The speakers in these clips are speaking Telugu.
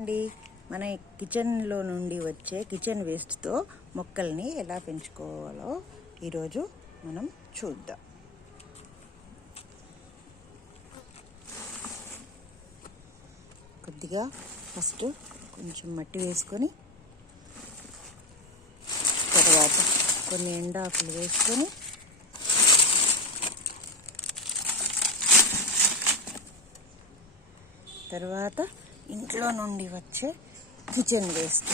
అండి మన కిచెన్లో నుండి వచ్చే కిచెన్ వేస్ట్తో మొక్కల్ని ఎలా పెంచుకోవాలో ఈరోజు మనం చూద్దాం. కొద్దిగా ఫస్ట్ కొంచెం మట్టి వేసుకొని, తర్వాత కొన్ని ఎండాకులు వేసుకొని, తర్వాత ఇంట్లో నుండి వచ్చే కిచెన్ వేస్ట్,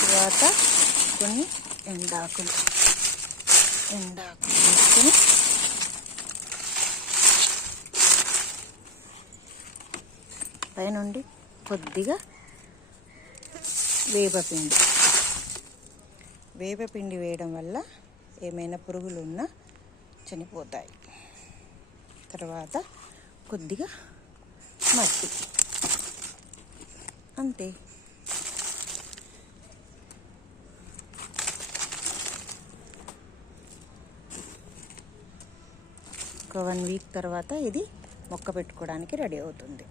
తర్వాత కొన్ని ఎండాకులు వేసుకొని, పైనుండి కొద్దిగా వేపపిండి వేయడం వల్ల ఏమైనా పురుగులు ఉన్నా చనిపోతాయి. తర్వాత కొద్దిగా మట్టి, అంతే. ఒక 1 వీక్ తర్వాత ఇది మొక్క పెట్టుకోవడానికి రెడీ అవుతుంది.